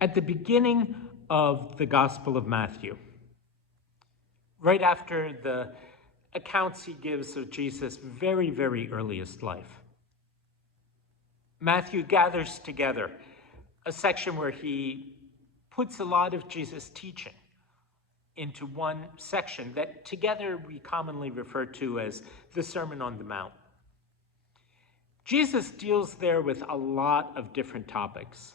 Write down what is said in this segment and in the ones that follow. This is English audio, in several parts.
At the beginning of the Gospel of Matthew, right after the accounts he gives of Jesus' very, very earliest life, Matthew gathers together a section where he puts a lot of Jesus' teaching into one section that together we commonly refer to as the Sermon on the Mount. Jesus deals there with a lot of different topics.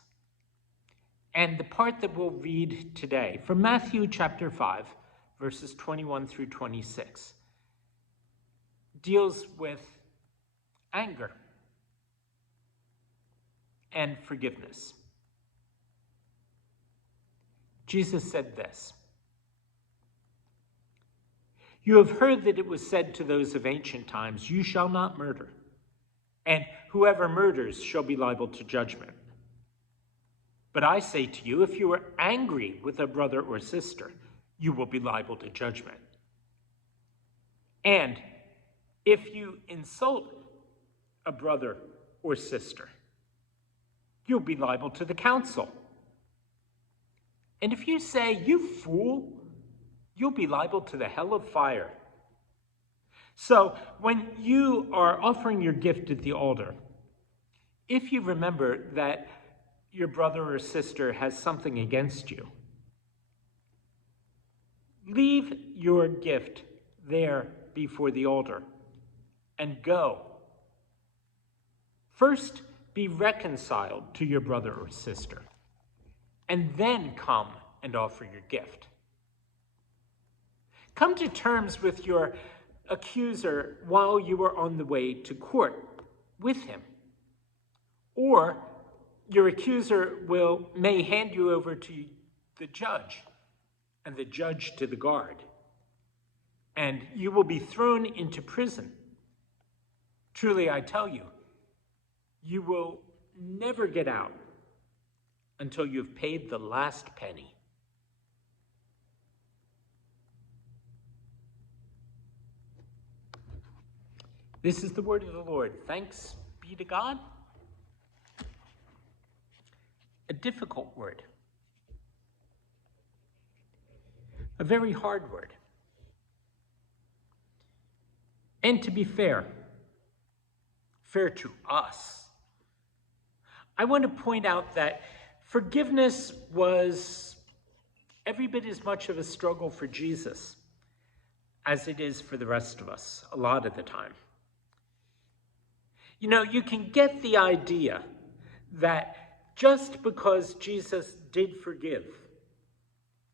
And the part that we'll read today from Matthew chapter 5, verses 21 through 26, deals with anger and forgiveness. Jesus said this: "You have heard that it was said to those of ancient times, 'You shall not murder,' and whoever murders shall be liable to judgment. But I say to you, if you are angry with a brother or sister, you will be liable to judgment. And if you insult a brother or sister, you'll be liable to the council. And if you say, 'You fool,' you'll be liable to the hell of fire. So when you are offering your gift at the altar, if you remember that your brother or sister has something against you, leave your gift there before the altar and go. First, be reconciled to your brother or sister, and then come and offer your gift. Come to terms with your accuser while you are on the way to court with him. Or your accuser may hand you over to the judge, and the judge to the guard, and you will be thrown into prison. Truly, I tell you, you will never get out until you've paid the last penny." This is the word of the Lord. Thanks be to God. A difficult word. A very hard word. And to be fair to us, I want to point out that forgiveness was every bit as much of a struggle for Jesus as it is for the rest of us a lot of the time. You know, you can get the idea that just because Jesus did forgive,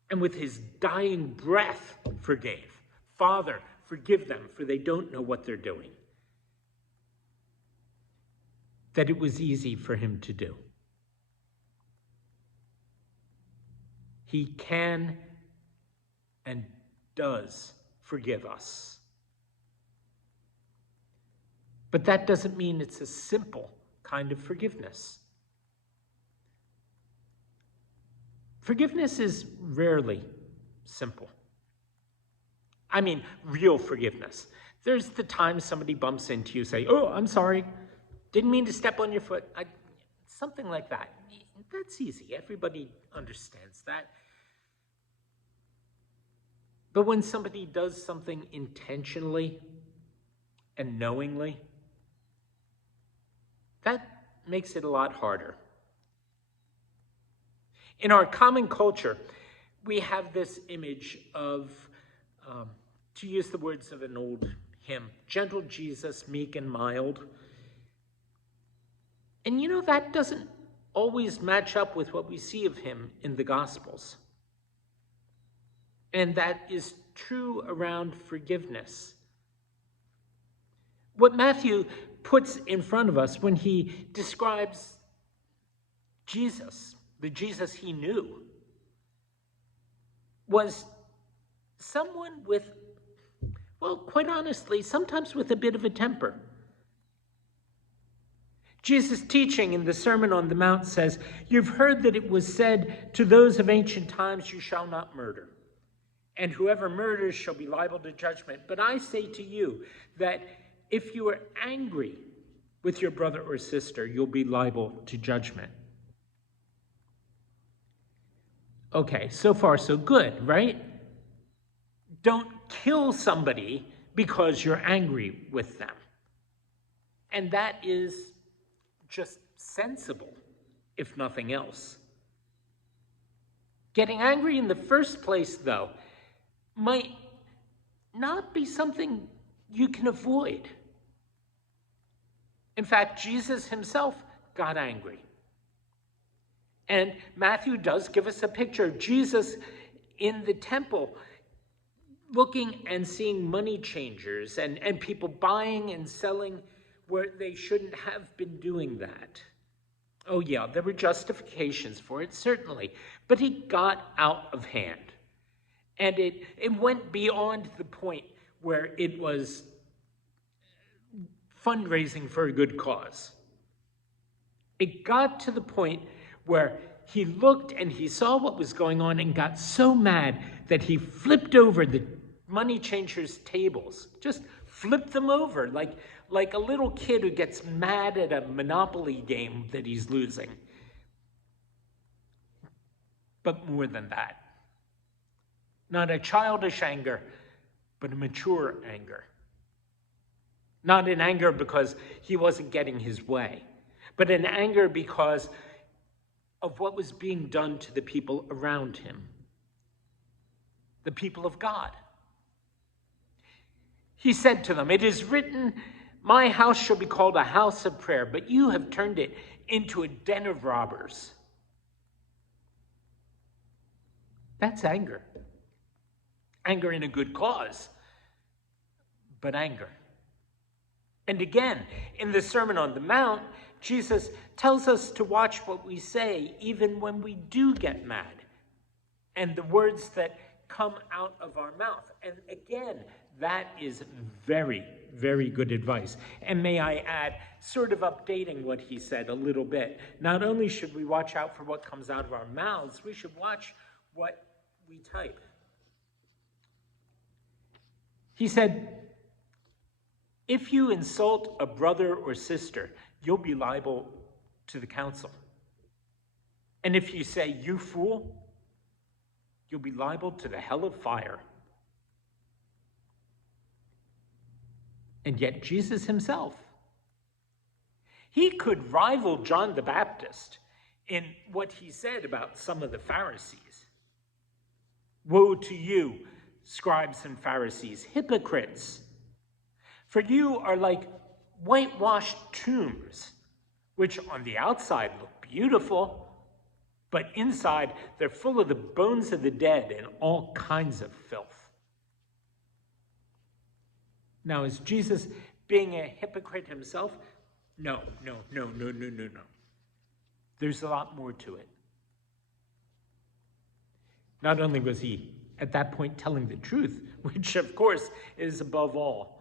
and with his dying breath forgave, "Father, forgive them, for they don't know what they're doing," that it was easy for him to do. He can and does forgive us. But that doesn't mean it's a simple kind of forgiveness. Forgiveness is rarely simple. I mean, real forgiveness. There's the time somebody bumps into you, say, "Oh, I'm sorry. Didn't mean to step on your foot." Something like that. That's easy. Everybody understands that. But when somebody does something intentionally and knowingly, that makes it a lot harder. In our common culture, we have this image of, to use the words of an old hymn, gentle Jesus, meek and mild. And you know, that doesn't always match up with what we see of him in the Gospels. And that is true around forgiveness. What Matthew puts in front of us when he describes Jesus, the Jesus he knew, was someone with, well, quite honestly, sometimes with a bit of a temper. Jesus' teaching in the Sermon on the Mount says, "You've heard that it was said to those of ancient times, 'You shall not murder,' and whoever murders shall be liable to judgment. But I say to you that if you are angry with your brother or sister, you'll be liable to judgment." Okay, so far so good, right? Don't kill somebody because you're angry with them. And that is just sensible, if nothing else. Getting angry in the first place, though, might not be something you can avoid. In fact, Jesus himself got angry. And Matthew does give us a picture of Jesus in the temple looking and seeing money changers and people buying and selling where they shouldn't have been doing that. Oh yeah, there were justifications for it, certainly, but he got out of hand. And it went beyond the point where it was fundraising for a good cause. It got to the point where he looked and he saw what was going on and got so mad that he flipped over the money changers' tables, just flipped them over like a little kid who gets mad at a Monopoly game that he's losing. But more than that, not a childish anger, but a mature anger. Not an anger because he wasn't getting his way, but an anger because of what was being done to the people around him, the people of God. He said to them, "It is written, my house shall be called a house of prayer, but you have turned it into a den of robbers." That's anger. Anger in a good cause, but anger. And again, in the Sermon on the Mount, Jesus tells us to watch what we say even when we do get mad, and the words that come out of our mouth. And again, that is very, very good advice. And may I add, sort of updating what he said a little bit. Not only should we watch out for what comes out of our mouths, we should watch what we type. He said, if you insult a brother or sister, you'll be liable to the council. And if you say, "You fool," you'll be liable to the hell of fire. And yet Jesus himself, he could rival John the Baptist in what he said about some of the Pharisees. "Woe to you, scribes and Pharisees, hypocrites! For you are like whitewashed tombs, which on the outside look beautiful, but inside they're full of the bones of the dead and all kinds of filth." Now, is Jesus being a hypocrite himself? No. There's a lot more to it. Not only was he at that point telling the truth, which of course is above all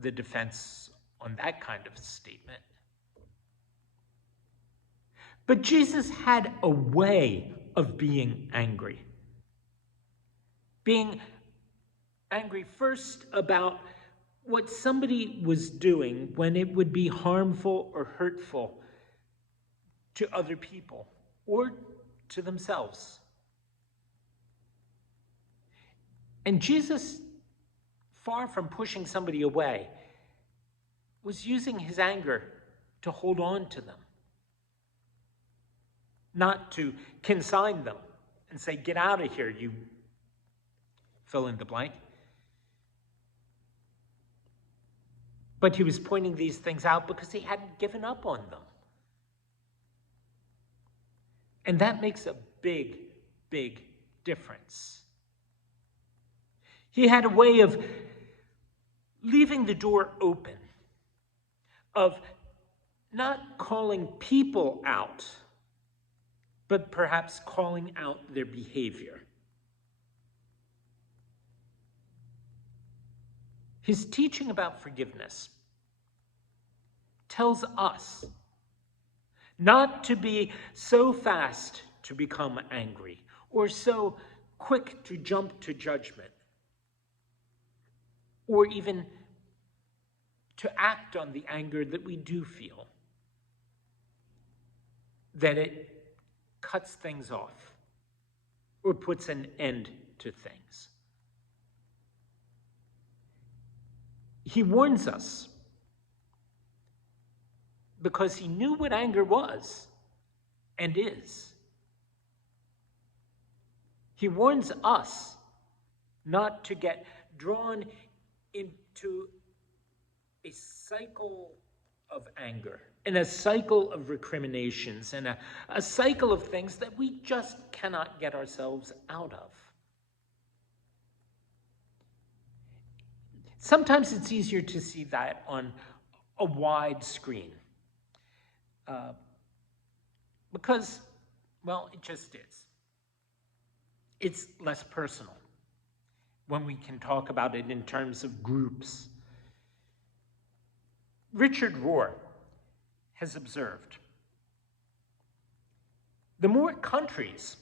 the defense on that kind of a statement, but Jesus had a way of being angry. Being angry first about what somebody was doing when it would be harmful or hurtful to other people or to themselves. And Jesus, far from pushing somebody away, was using his anger to hold on to them, not to consign them and say, "Get out of here, you fill in the blank." But he was pointing these things out because he hadn't given up on them. And that makes a big, big difference. He had a way of leaving the door open, of not calling people out, but perhaps calling out their behavior. His teaching about forgiveness tells us not to be so fast to become angry or so quick to jump to judgment or even to act on the anger that we do feel, that it cuts things off. or puts an end to things. He warns us because he knew what anger was and is. He warns us not to get drawn into a cycle of anger, in a cycle of recriminations, and a cycle of things that we just cannot get ourselves out of. Sometimes it's easier to see that on a wide screen because, well, it just is. It's less personal when we can talk about it in terms of groups. Richard Rohr has observed, the more countries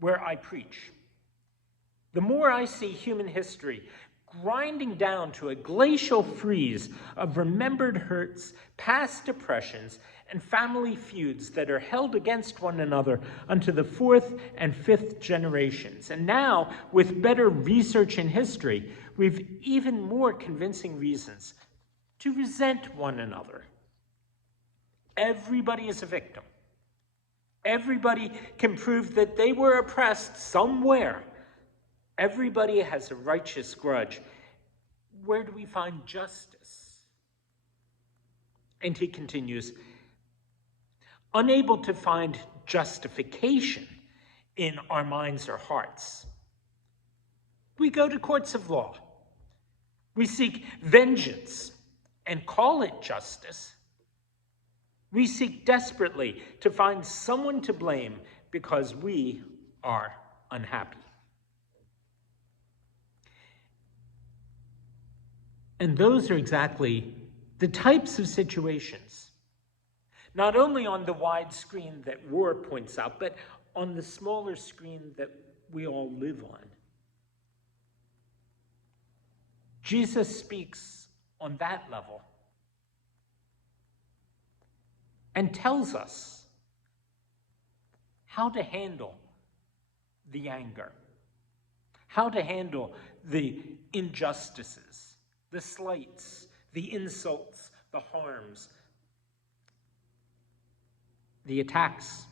where I preach, the more I see human history grinding down to a glacial freeze of remembered hurts, past oppressions, and family feuds that are held against one another unto the fourth and fifth generations. And now, with better research in history, we've even more convincing reasons to resent one another. Everybody is a victim. Everybody can prove that they were oppressed somewhere. Everybody has a righteous grudge. Where do we find justice? And he continues, unable to find justification in our minds or hearts, we go to courts of law. We seek vengeance and call it justice. We seek desperately to find someone to blame because we are unhappy. And those are exactly the types of situations, not only on the wide screen that Rohr points out, but on the smaller screen that we all live on. Jesus speaks on that level and tells us how to handle the anger, how to handle the injustices, the slights, the insults, the harms, the attacks.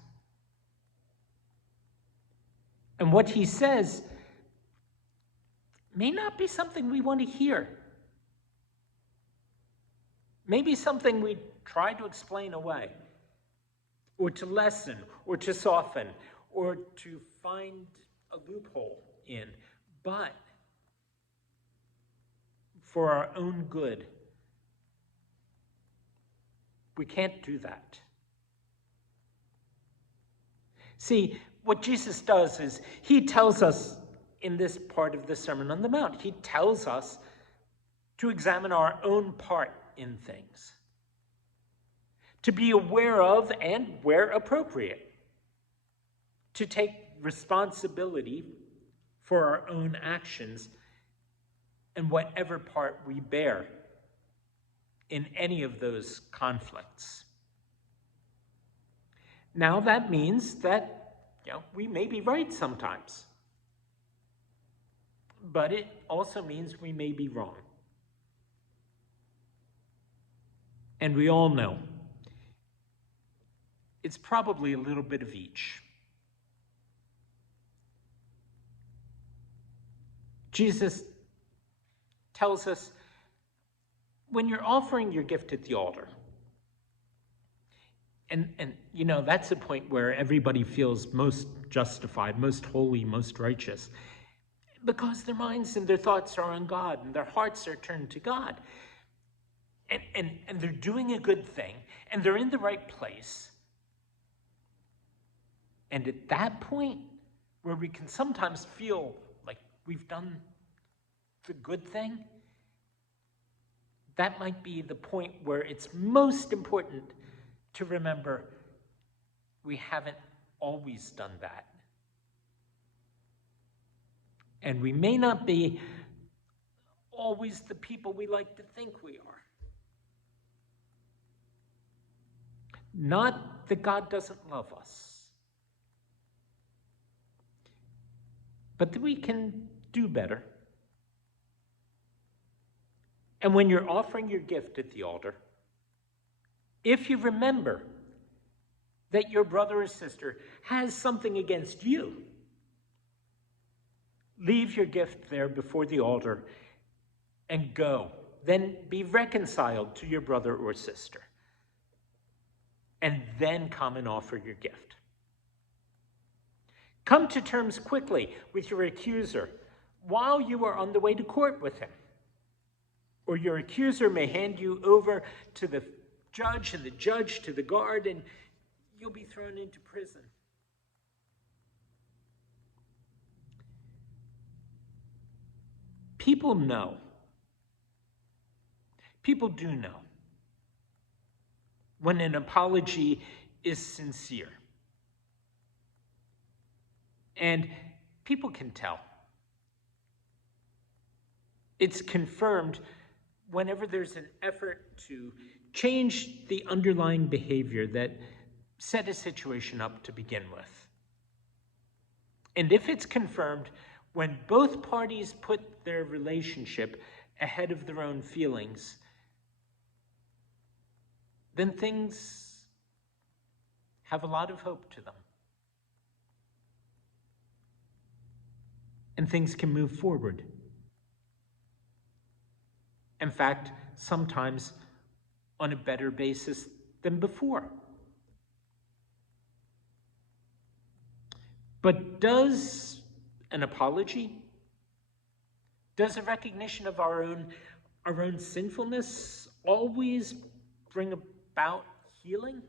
And what he says may not be something we want to hear. Maybe something we try to explain away, or to lessen, or to soften, or to find a loophole in. But for our own good, we can't do that. See, what Jesus does is he tells us in this part of the Sermon on the Mount, he tells us to examine our own part in things, to be aware of and, where appropriate, to take responsibility for our own actions and whatever part we bear in any of those conflicts. Now that means that, we may be right sometimes, but it also means we may be wrong. And we all know it's probably a little bit of each. Jesus tells us when you're offering your gift at the altar, and that's a point where everybody feels most justified, most holy, most righteous, because their minds and their thoughts are on God and their hearts are turned to God. And they're doing a good thing, and they're in the right place. And at that point, where we can sometimes feel like we've done the good thing, that might be the point where it's most important to remember we haven't always done that. And we may not be always the people we like to think we are. Not that God doesn't love us, but that we can do better. And when you're offering your gift at the altar, if you remember that your brother or sister has something against you, leave your gift there before the altar and go. Then be reconciled to your brother or sister. And then come and offer your gift. Come to terms quickly with your accuser while you are on the way to court with him. Or your accuser may hand you over to the judge, and the judge to the guard, and you'll be thrown into prison. People know. People do know when an apology is sincere. And people can tell. It's confirmed whenever there's an effort to change the underlying behavior that set a situation up to begin with. And if it's confirmed when both parties put their relationship ahead of their own feelings, then things have a lot of hope to them. And things can move forward. In fact, sometimes on a better basis than before. But does an apology, does a recognition of our own sinfulness always bring about healing?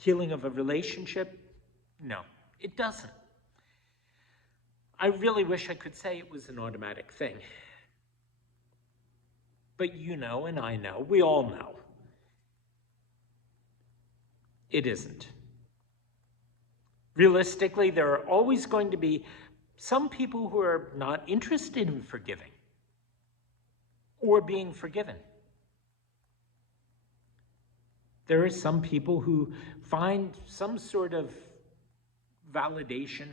Healing of a relationship? No, it doesn't. I really wish I could say it was an automatic thing. But you know, and I know, we all know, it isn't. Realistically, there are always going to be some people who are not interested in forgiving or being forgiven. There are some people who find some sort of validation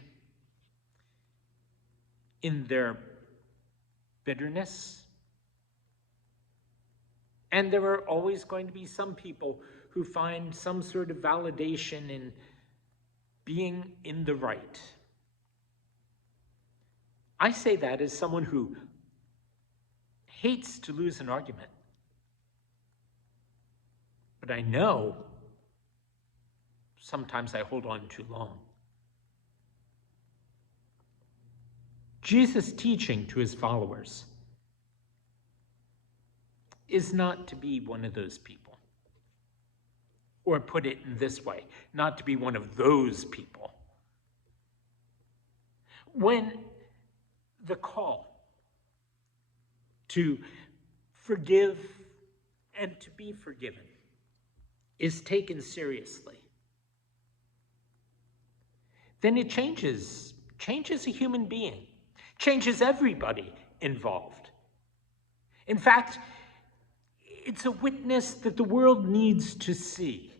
in their bitterness. And there are always going to be some people who find some sort of validation in being in the right. I say that as someone who hates to lose an argument. But I know sometimes I hold on too long. Jesus' teaching to his followers is not to be one of those people. Or put it in this way, not to be one of those people. When the call to forgive and to be forgiven is taken seriously, then it changes a human being, changes everybody involved. In fact, it's a witness that the world needs to see.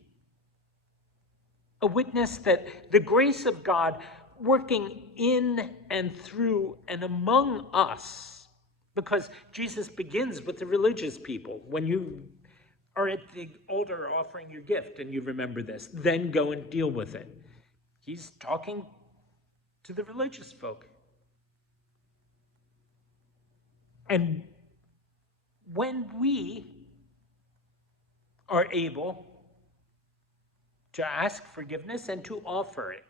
A witness that the grace of God working in and through and among us, because Jesus begins with the religious people. When you are at the altar offering your gift and you remember this, then go and deal with it. He's talking to the religious folk. And when we are able to ask forgiveness and to offer it,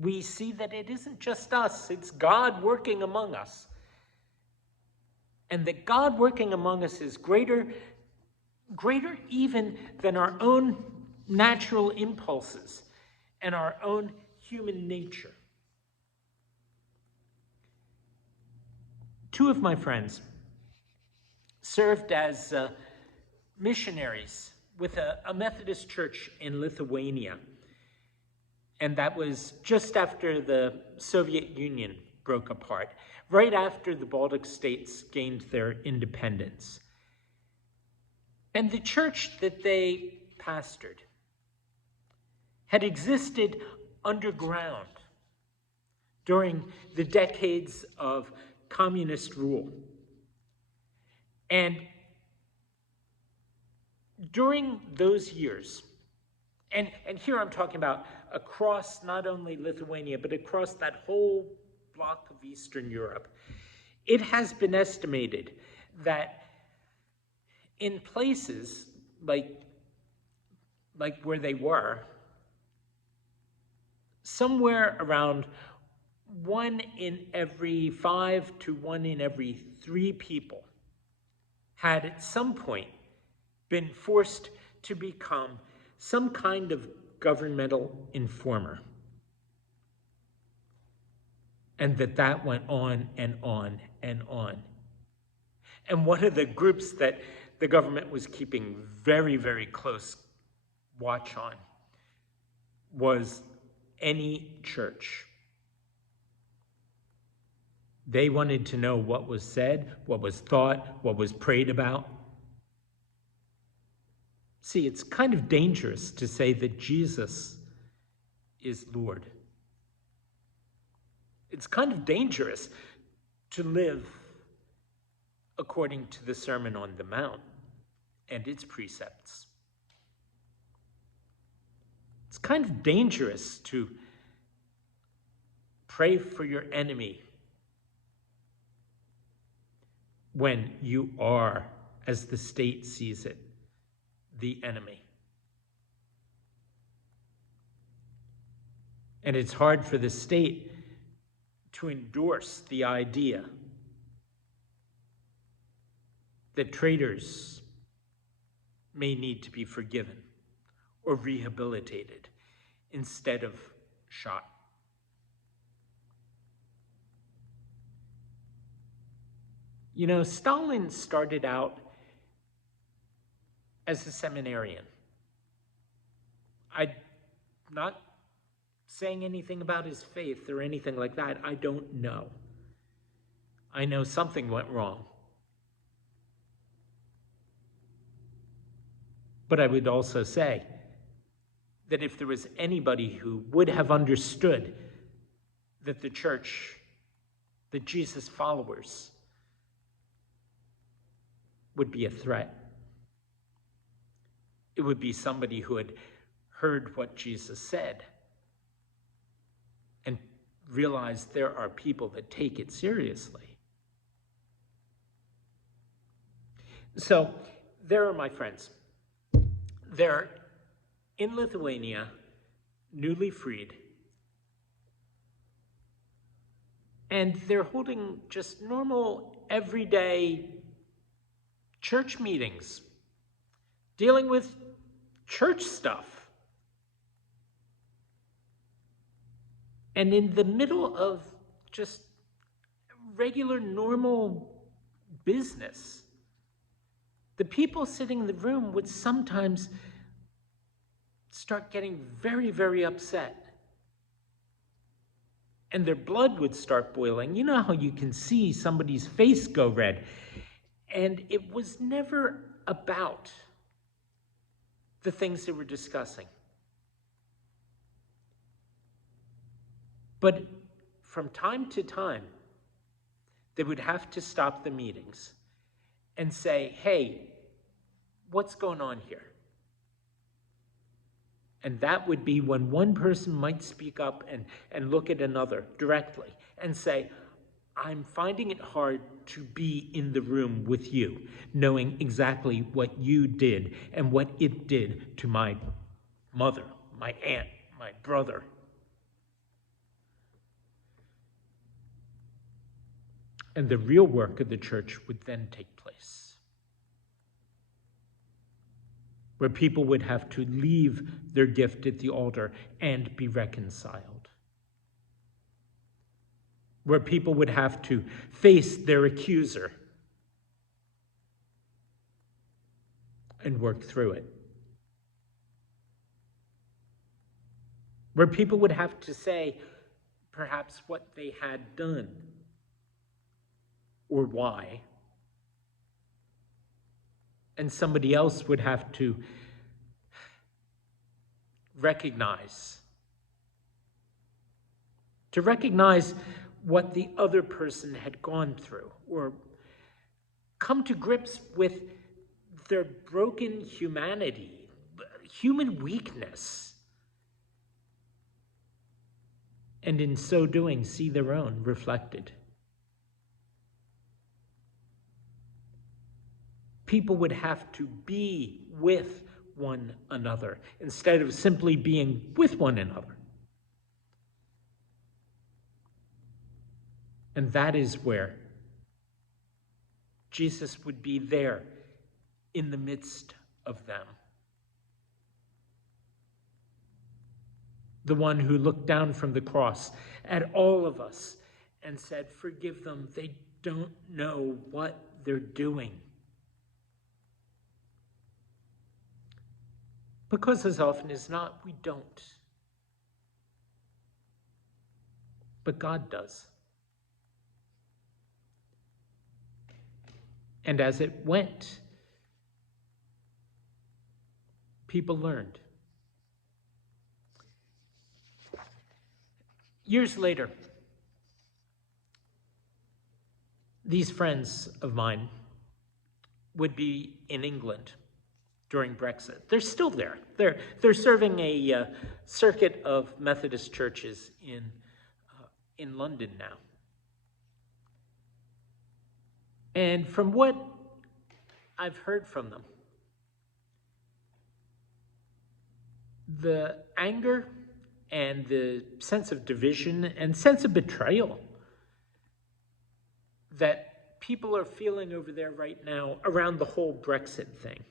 we see that it isn't just us, it's God working among us. And that God working among us is greater even than our own natural impulses and our own human nature. Two of my friends served as missionaries with a Methodist church in Lithuania. And that was just after the Soviet Union broke apart, right after the Baltic states gained their independence. And the church that they pastored had existed underground during the decades of communist rule. And during those years, and here I'm talking about across not only Lithuania, but across that whole block of Eastern Europe, it has been estimated that in places like where they were, somewhere around 1 in every 5 to 1 in every 3 people had at some point been forced to become some kind of governmental informer. And that went on and on and on. And one of the groups that the government was keeping very, very close watch on was any church. They wanted to know what was said, what was thought, what was prayed about. See, it's kind of dangerous to say that Jesus is Lord. It's kind of dangerous to live according to the Sermon on the Mount and its precepts. It's kind of dangerous to pray for your enemy when you are, as the state sees it, the enemy. And it's hard for the state to endorse the idea that traitors may need to be forgiven or rehabilitated instead of shot. You know, Stalin started out as a seminarian. I'm not saying anything about his faith or anything like that. I don't know. I know something went wrong. But I would also say that if there was anybody who would have understood that the church, that Jesus' followers, would be a threat, it would be somebody who had heard what Jesus said and realized there are people that take it seriously. So there are my friends. They're in Lithuania, newly freed, and they're holding just normal, everyday church meetings, dealing with church stuff. And in the middle of just regular, normal business, the people sitting in the room would sometimes start getting very, very upset. And their blood would start boiling. You know how you can see somebody's face go red. And it was never about the things they were discussing. But from time to time, they would have to stop the meetings and say, hey, what's going on here? And that would be when one person might speak up and look at another directly and say, I'm finding it hard to be in the room with you, knowing exactly what you did and what it did to my mother, my aunt, my brother. And the real work of the church would then take place, where people would have to leave their gift at the altar and be reconciled, where people would have to face their accuser and work through it, where people would have to say perhaps what they had done or why, and somebody else would have to recognize to recognize what the other person had gone through, or come to grips with their broken humanity, human weakness, and in so doing, see their own reflected. People would have to be with one another instead of simply being with one another. And that is where Jesus would be there in the midst of them. The one who looked down from the cross at all of us and said, "Forgive them, they don't know what they're doing." Because as often as not, we don't. But God does. And as it went, people learned. Years later, these friends of mine would be in England during Brexit. They're still there. They're serving a circuit of Methodist churches in London now. And from what I've heard from them, the anger and the sense of division and sense of betrayal that people are feeling over there right now around the whole Brexit thing,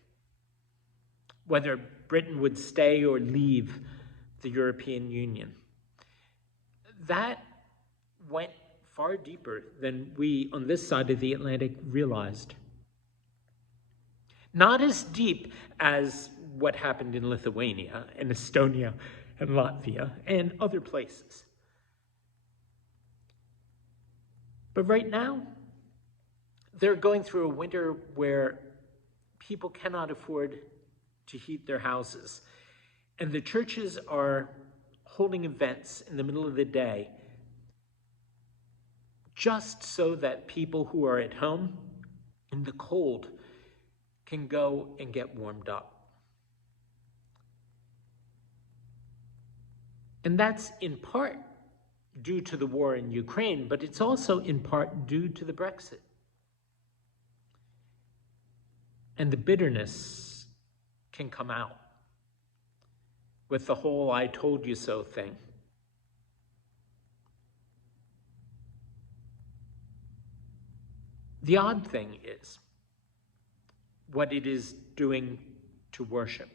whether Britain would stay or leave the European Union, that went far deeper than we on this side of the Atlantic realized. Not as deep as what happened in Lithuania and Estonia and Latvia and other places. But right now, they're going through a winter where people cannot afford to heat their houses. And the churches are holding events in the middle of the day just so that people who are at home in the cold can go and get warmed up. And that's in part due to the war in Ukraine, but it's also in part due to the Brexit. And the bitterness can come out with the whole "I told you so" thing. The odd thing is what it is doing to worship.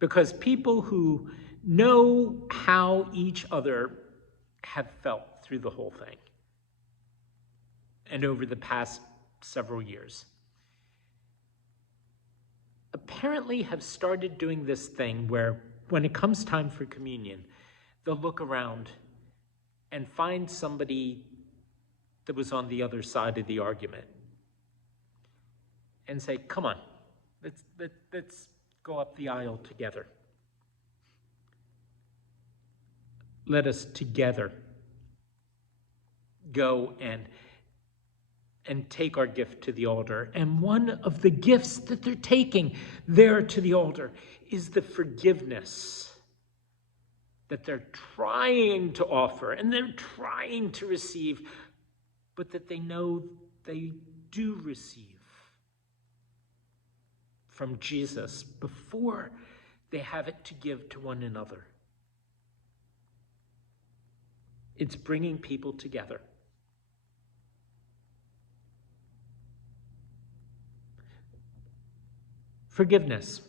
Because people who know how each other have felt through the whole thing and over the past several years apparently have started doing this thing where when it comes time for communion, they'll look around and find somebody that was on the other side of the argument and say, "Come on, let's go up the aisle together. Let us together go and take our gift to the altar." And one of the gifts that they're taking there to the altar is the forgiveness that they're trying to offer and they're trying to receive, but that they know they do receive from Jesus before they have it to give to one another. It's bringing people together. Forgiveness.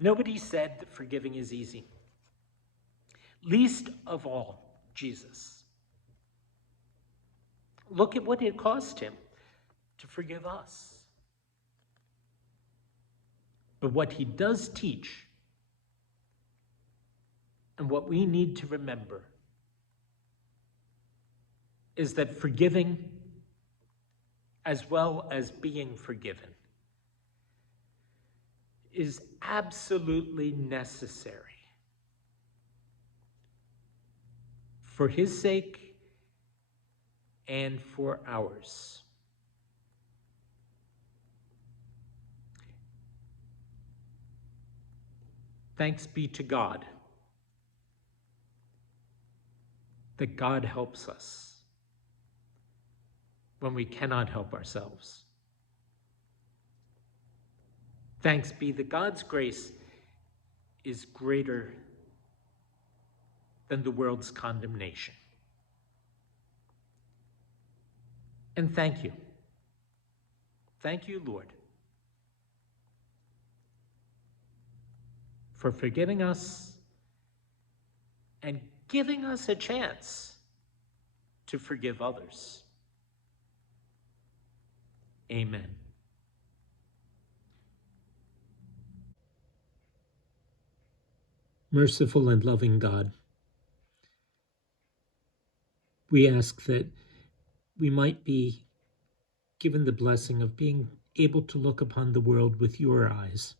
Nobody said that forgiving is easy. Least of all, Jesus. Look at what it cost him to forgive us. But what he does teach, and what we need to remember, is that forgiving, as well as being forgiven, is absolutely necessary for his sake and for ours. Thanks be to God that God helps us when we cannot help ourselves. Thanks be that God's grace is greater than the world's condemnation. And thank you. Thank you, Lord, for forgiving us and giving us a chance to forgive others. Amen. Merciful and loving God, we ask that we might be given the blessing of being able to look upon the world with your eyes,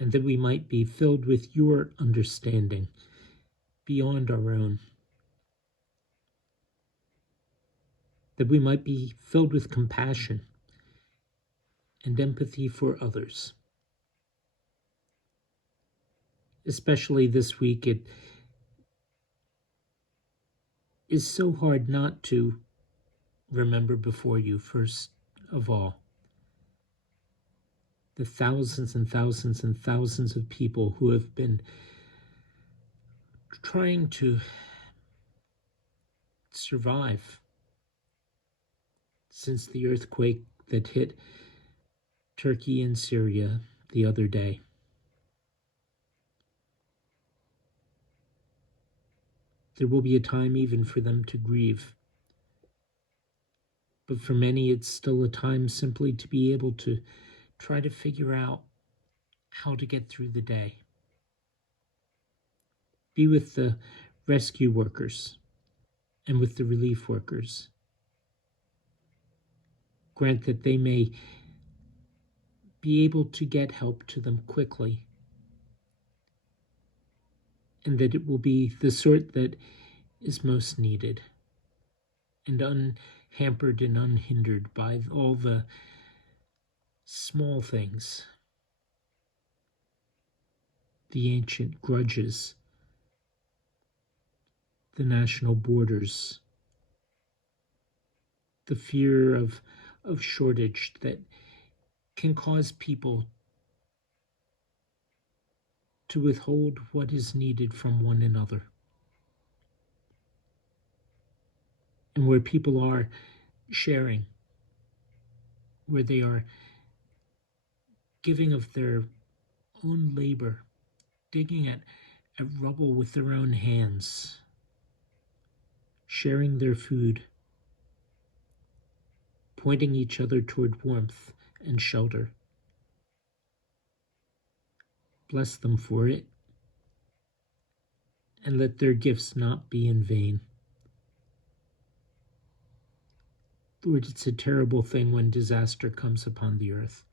and that we might be filled with your understanding beyond our own, that we might be filled with compassion and empathy for others. Especially this week, it is so hard not to remember before you, first of all, the thousands and thousands and thousands of people who have been trying to survive since the earthquake that hit Turkey and Syria the other day. There will be a time even for them to grieve. But for many, it's still a time simply to be able to try to figure out how to get through the day. Be with the rescue workers and with the relief workers. Grant that they may be able to get help to them quickly, and that it will be the sort that is most needed, and unhampered and unhindered by all the small things, the ancient grudges, the national borders, the fear of shortage that can cause people to withhold what is needed from one another. And where people are sharing, where they are giving of their own labor, digging at rubble with their own hands, sharing their food, pointing each other toward warmth and shelter. Bless them for it, and let their gifts not be in vain. Lord, it's a terrible thing when disaster comes upon the earth.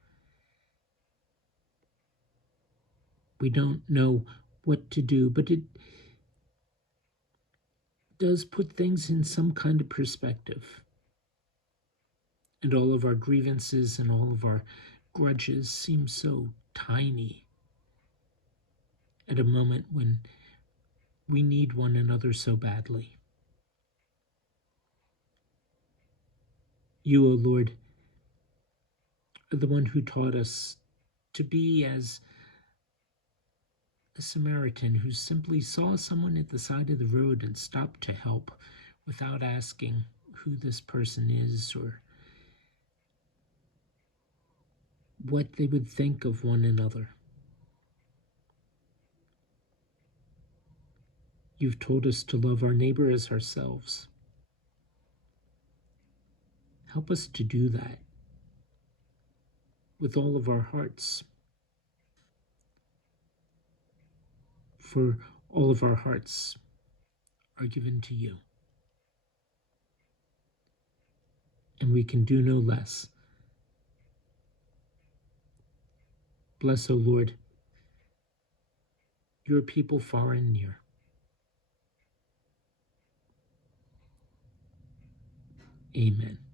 We don't know what to do, but it does put things in some kind of perspective. And all of our grievances and all of our grudges seem so tiny at a moment when we need one another so badly. You, O Lord, are the one who taught us to be as a Samaritan who simply saw someone at the side of the road and stopped to help without asking who this person is or what they would think of one another. You've told us to love our neighbor as ourselves. Help us to do that with all of our hearts. For all of our hearts are given to you. And we can do no less. Bless, O Lord, your people far and near. Amen.